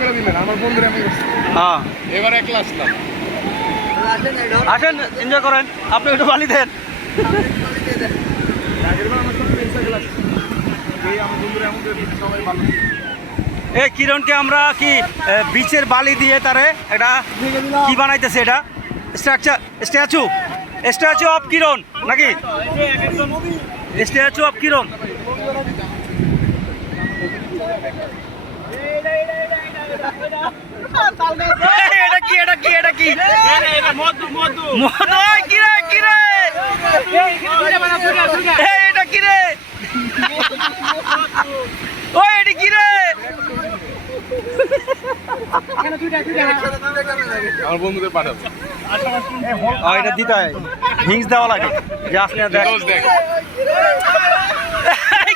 করে দিলেন আমার বন্ধুরা আমি করছি। হ্যাঁ এবার একলা আসলাম। আসেন এনজয় করেন, আপনি একটু বালি দেন। আগের বার আমার সব পেন্সা গেলাম এই আমার বন্ধুরা এমন করে দিচ্ছে, সবাই ভালো। এই কিরণকে আমরা কি বিচের বালি দিয়ে তারে এটা কি বানাইতেছে? এটা স্ট্রাকচার স্ট্যাচু স্ট্যাচু অফ কিরণ নাকি? স্ট্যাচু অফ কিরণ। এটা কি এটা কি এটা কি? মধু মধু মধু। কিরে কিরে এটা কিরে? ওই এটা কিরে? আমার বন্ধুদের পাঠাবো। এটা দিতে হয়, হিংস দেওয়া লাগে যে আসলে দেখ। দোষ দেখ।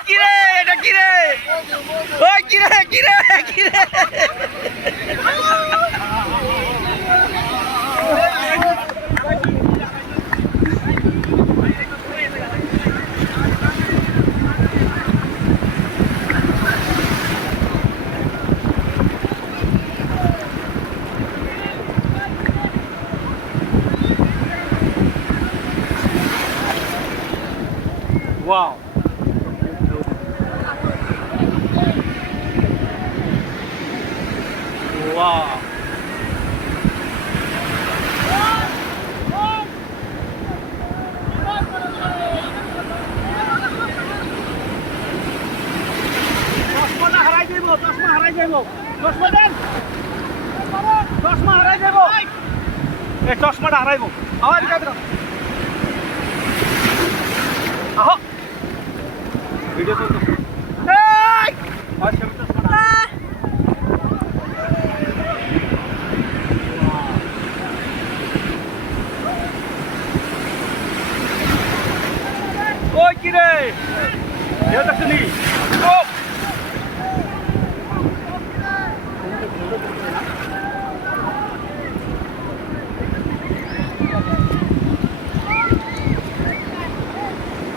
কিরে এটা কিরে? ওই কিরে কিরে কিরে? Wow. Wow. চশমাটা হারাই দেব, চশমা হারাই দেব, চশমা দেন, চশমা হারাই দেব, এই চশমাটা হারাইব। আওয়াজ কাটরা আহ ভিডিও করতেছ এই আজ আমি চশমাটা ওই কিরে এটা শুনি ও